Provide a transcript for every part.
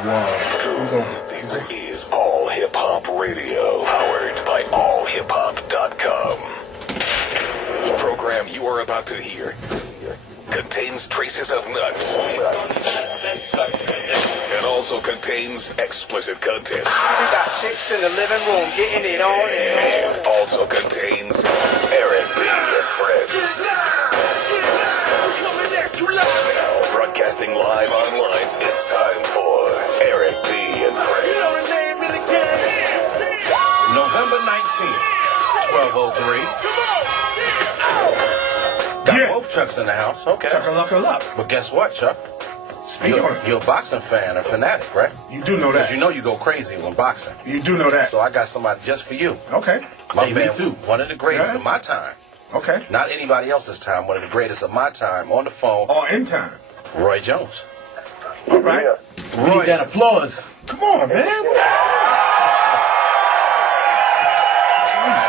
This is All Hip Hop Radio, powered by allhiphop.com. The program you are about to hear contains traces of nuts and also contains explicit content. We got chicks in the living room getting it on. And also contains Eric B. and Friends. Now, broadcasting live online, it's time for Eric B. and Friends. November 19th, 12:03. Got both Chucks in the house. Okay. Chuck-a-luck-a-luck. But guess what, Chuck? You're a boxing fan, a fanatic, right? You do know that. Because you know you go crazy when boxing. You do know that. So I got somebody just for you. Okay. My man, too. One of the greatest of my time. Okay. Not anybody else's time. One of the greatest of my time. On the phone. Or in time. Roy Jones. All right. We need that applause. Come on, man. Jesus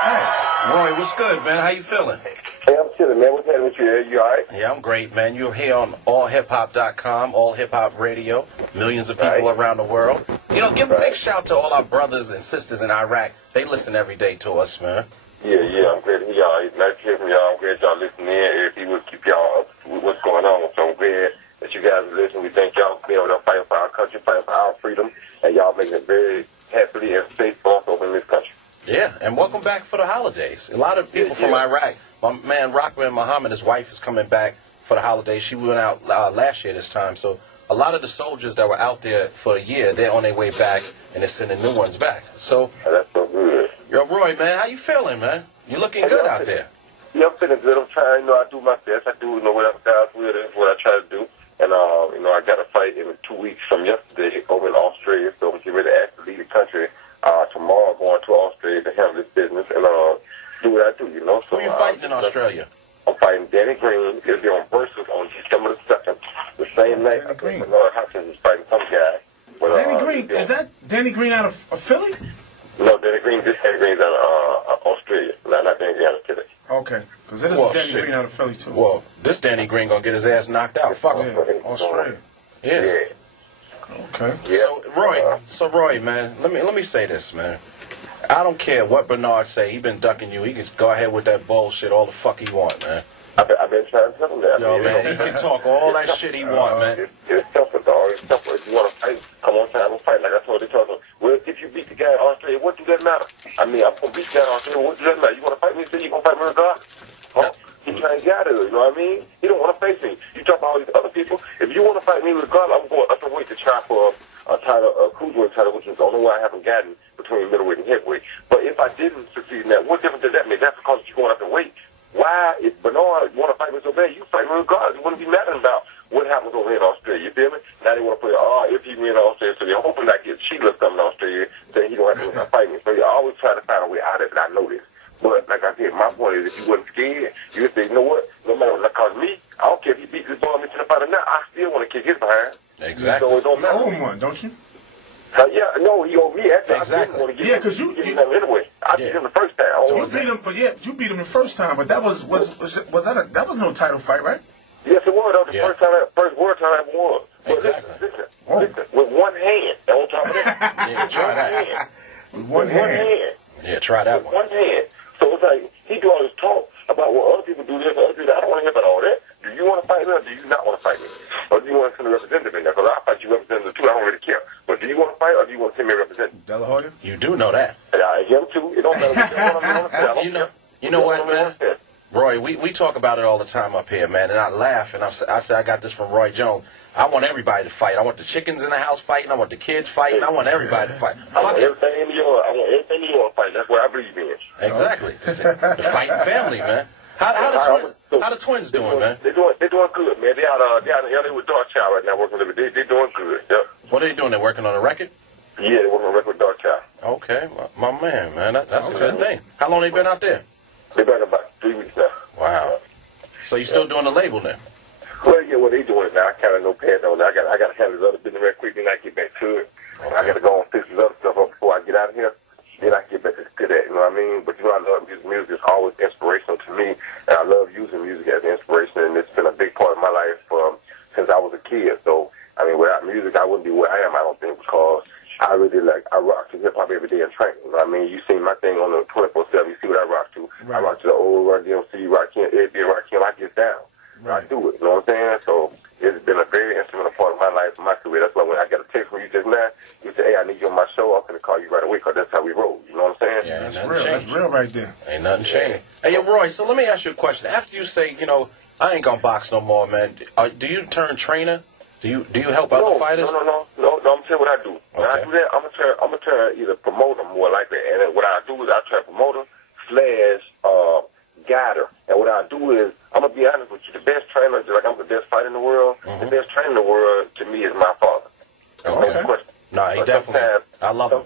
Christ. Roy, what's good, man? How you feeling? Hey, I'm chilling, man. What's happening with you? You all right? Yeah, I'm great, man. You're here on allhiphop.com, All Hip Hop Radio. Millions of people around the world. You know, give a big shout to all our brothers and sisters in Iraq. They listen every day to us, man. Yeah, I'm glad to hear y'all. Nice to hear from y'all. I'm glad y'all listening in. If you would keep y'all up with what's going on. So I'm glad that you guys are listening. We thank y'all for being able to fight for our country, fight for our freedom, and y'all making it very happily and safe for us over in this country. Yeah, and welcome back for the holidays. A lot of people from Iraq. My man Rockman Muhammad, his wife, is coming back for the holidays. She went out last year this time. So a lot of the soldiers that were out there for a year, they're on their way back, and they're sending new ones back. So, that's so good. Yo, Roy, man, how you feeling, man? You looking good out there. Yeah, I'm feeling good. I'm trying, I do my best. I do, whatever God's will is, what I try to do. And, I got a fight in 2 weeks from yesterday over in Australia. So I'm getting ready to actually leave the country tomorrow, going to Australia to handle this business and do what I do, So, who you fighting in Australia? I'm fighting Danny Green. It'll be on Versus on December the 2nd. The same night, I think Bernard Hopkins is fighting some guy. But, Danny Green, is that Danny Green out of Philly? No, Danny Green's out of Australia. No, not Danny Green out of Philly. Okay, because it is Danny Green out of Philly, too. Well, this Danny Green going to get his ass knocked out. Fuck him. Australia. Yes. Yeah. Okay. Yeah. So Roy, man, let me say this, man. I don't care what Bernard say. He been ducking you. He can go ahead with that bullshit all the fuck he want, man. I've been trying to tell him that. Yo, man, he can talk all that shit he want, man. It's tougher, dog. It's tougher. If you want to fight, come on time and fight. Like I told you, well, if you beat the guy in Australia, what do that matter? I mean, I'm going to beat the guy in Australia. What does that matter? You want to fight me? Say you going to fight me regardless? Huh? He's trying to get out of it, you know what I mean? He don't want to face me. You talk about all these other people. If you want to fight me regardless, I'm going up and wait to try for a title, a cruiserweight title, which is the only one I haven't gotten between middleweight and heavyweight. But if I didn't succeed in that, what difference does that make? That's because you're going up and wait. Why, if Bernard want to fight me so bad, you fight me regardless. You wouldn't be mad about what happens over here in Australia. You feel me? Now they want to play, if he win Australia, so they're hoping I get Sheila coming to Australia, then he don't have to fight me. So you always try to find a way out of it. I know this. But like I said, my point is, if you wasn't scared, you would say, you know what? No matter what, because me, I don't care if he beats this boy in the fight or not. I still want to kick his behind. Exactly. So it don't matter. You own one, don't you? No, he owed me. Actually, Exactly. I didn't want to Yeah, because you him anyway. I beat him the first time. you beat him the first time, but that was that was no title fight, right? Yes, it was. That was the first world time I ever won. Exactly. Listen, with one hand. And on top of that, Yeah, try that. With one hand. Yeah, try that With one. one hand. So it's like, he do all this talk about what other people do this, other people. I don't want to hear about all that. Do you want to fight me or do you not want to fight me? Or do you want to send a representative in there? Because I'll fight you representative too. I don't really care. But do you want to fight or do you want to send me a representative? De La Hoya? You do know that. Yeah, him too. It don't matter what You know what, man? Roy, we talk about it all the time up here, man, and I laugh, and I say I got this from Roy Jones. I want everybody to fight. I want the chickens in the house fighting. I want the kids fighting. I want everybody to fight. I want everything in New York. I want everything in New York fight. That's what I believe in. Exactly. The fighting family, man. How the twins doing, man? They're doing good, man. They out in LA with Darkchild right now working with them. They're doing good. Yep. What are they doing? They working on a record? Yeah, they're working on a record with Darkchild. Okay, my man, that's a good thing. How long they been out there? They've been about 3 weeks now. Wow. So you still doing the label now? Well, yeah, what they doing now, I kind of know past on that. I got to handle this other business real quick, then I get back to it. Okay. I got to go and fix this other stuff up before I get out of here. Then I get back to that, you know what I mean? But, I love music. Music is always inspirational to me, and I love using music as an inspiration, and it's been a big part of my life since I was a kid. So, I mean, without music, I wouldn't be where I am, I don't think, because I rock to hip-hop every day in training. You know what I mean? You see my thing on the 24/7, you see what I rock to. Right. I rock to the old Run DMC, Rakim, Eddie, Rakim, I get down. Right. I do it, you know what I'm saying? So it's been a very instrumental part of my life, my career. That's why when I got a text from you just now, you say, hey, I need you on my show, I'm going to call you right away, because that's how we roll. You know what I'm saying? Yeah, That's ain't real. nothing That's changed. real right there. Ain't nothing changed. Hey, yo, Roy, so let me ask you a question. After you say, I ain't gonna box no more, man, do you turn trainer? Do you help other fighters? No, I'm telling you what I do. When I do that, I'm gonna turn either promoter more like that. And then what I do is I turn promoter / guider. And what I do is, I'm gonna be honest with you, the best trainer, like I'm the best fighter in the world, the best trainer in the world to me is my father. Okay. No question. No, he But definitely. I love him.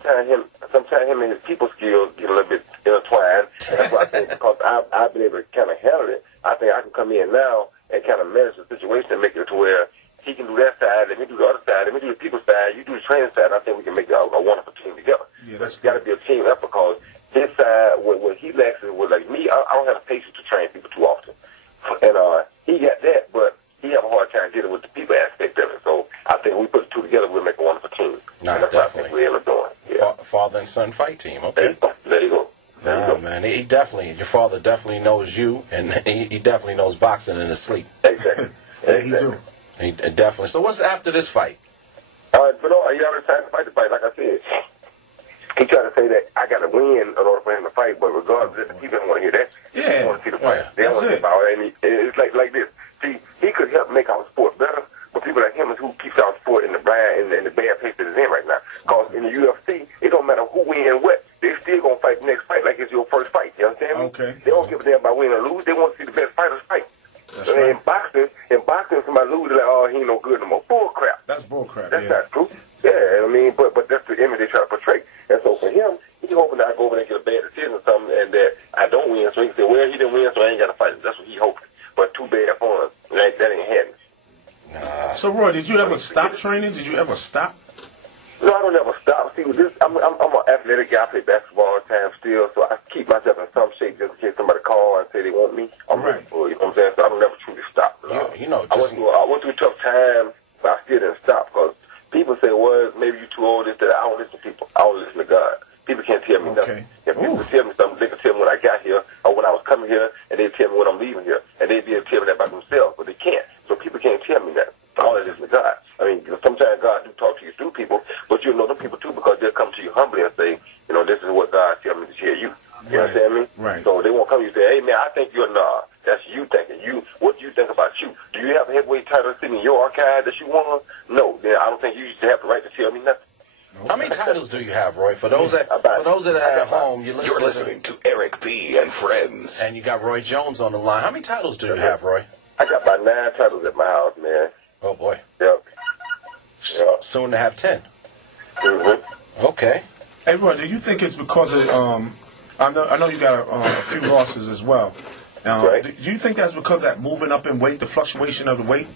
Sometimes him and his people skills get a little bit intertwined. And that's why I think because I've been able to kind of handle it, I think I can come in now and kind of manage the situation and make it to where he can do that side, let me do the other side, let me do the people side, you do the training side, and I think we can make a wonderful team together. Yeah, that's It's got to be a team effort because his side, what he lacks is with like me, I don't have the patience to train people too often. And he got that, but he have a hard time dealing with the people aspect of it. So I think we put the two together, we'll make a wonderful team. Nah, and that's definitely. what I think we end up doing. Yeah. Father and son fight team, okay? There you go. Nah, man, your father definitely knows you, and he definitely knows boxing in his sleep. Exactly. Yeah, he do. He definitely. So what's after this fight? But no, he already tried to fight the fight, like I said. He tried to say that I got to win in order for him to fight, but regardless, the people don't want to hear that. Yeah. They want to see the fight. Yeah, They don't that's want to it. hear about it. And it's like this. See, he could help make our sport better, but people like him is who keeps our sport in the bad place that it's in right now. Because in the UFC, it don't matter who win what. They still going to fight the next fight like it's your first fight. You understand me? Okay. They don't give a damn about winning or lose. They want to see the best fighters fight. That's And right. in boxing, somebody loses, like, oh, he ain't no good no more. Bull crap. That's bullcrap, That's yeah. not true. Yeah, I mean, but that's the image they try to portray. And so for him, he's hoping that I go over there and get a bad decision or something, and that I don't win, so he can say, well, he didn't win, so I ain't got to fight him. That's what he hoping. But too bad for him. That ain't happening. So, Roy, did you ever stop training? Did you ever stop? No, I don't ever stop. See, with this, I'm an athletic guy. I play basketball all the time still, so I keep myself in some shape just in case somebody call and say they want me. I'm Right. ready for it, you know what I'm saying? So I don't ever truly stop. I went through a tough time, but I still didn't stop because people say, well, maybe you're too old. This, that. I don't listen to people. I don't listen to God. People can't tell me nothing. If people can tell me something, they can tell me when I got here or when I was coming here, and they tell me when I'm leaving here, and they be able to tell me that about themselves, but they can't. So people can't tell me that. I only listen to God. I mean, sometimes God do talk to you through people, but you know them people too because they'll come to you humbly and say, this is what God tell me to tell you. You understand me? Right. So they won't come to you and say, hey, man, I think you're nah. That's you thinking. What do you think about you? Do you have a heavyweight title sitting in your archive that you won? No. Then I don't think you should have the right to tell me nothing. How many titles do you have, Roy? For those that are at home, you're listening to Eric B. and Friends. And you got Roy Jones on the line. How many titles do you have, Roy? I got about 9 titles at my house, man. Oh, boy. Yep. Soon to have 10. Mm-hmm. Okay. Hey, Roy, do you think it's because of, I know you got a few losses as well. Right. Do you think that's because of that moving up in weight, the fluctuation of the weight?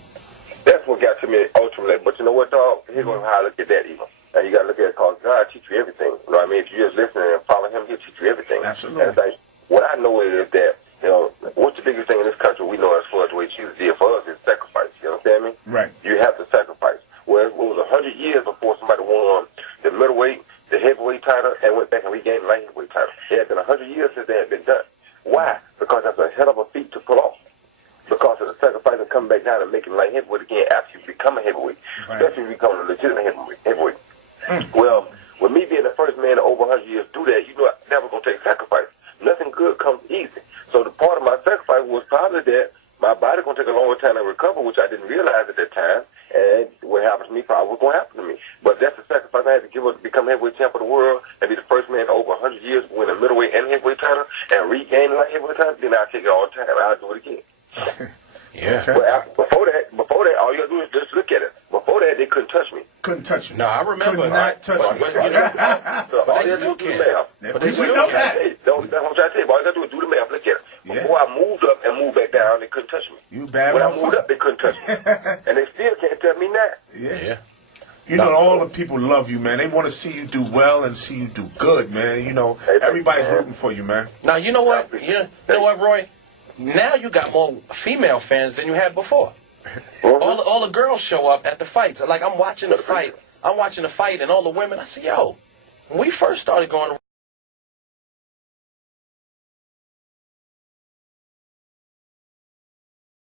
That's what got to me ultimately. But you know what, dog? Here's how I look at that even. And you got to look at it because God teach you everything. You know what I mean? If you just listen and follow him, he'll teach you everything. Absolutely. And it's like, what I know is that, what's the biggest thing in this country we know as far as the way Jesus did for us is sacrifice. You understand me? Right. You have to sacrifice. Well, it was 100 years before somebody won the middleweight, the heavyweight title, and went back and regained the light heavyweight title. It had been 100 years since that had been done. Why? Because that's a hell of a feat to pull off. Because of the sacrifice of coming back down and making light heavyweight again after you become a heavyweight. Right. Especially if you become a legitimate heavyweight. Well, with me being the first man in over 100 years to do that, I'm never going to take sacrifice. Nothing good comes easy. So the part of my sacrifice was probably that my body going to take a longer time to recover, which I didn't realize at that time. And what happened to me probably was going to happen to me. But that's the sacrifice I had to give up to become heavyweight champ of the world and be the first man in over 100 years to win a middleweight and heavyweight title and regain the light heavyweight title. Then I'll take it all the time. I'll do it again. Yeah. Okay. But before that, all you got to do is just look at it. Before that, they couldn't touch me. Couldn't touch you. No, I remember. Could not touch you. But, you know, So all they you still got to do is do can't. the math. But they We still know can't. that. That's what I'm trying to tell you. All you got to do is do the math. Look at it. Yeah. Before I moved up and moved back down, they couldn't touch me. You bad When I motherfucker. moved up, they couldn't touch me. And they still can't tell me that. Yeah. You know, all the people love you, man. They want to see you do well and see you do good, man. You know, Hey, everybody's man. rooting for you, man. Now, you know what? You know what, Roy? Now you got more female fans than you had before. All the girls show up at the fights. Like I'm watching the fight, and all the women. I say, yo, when we first started going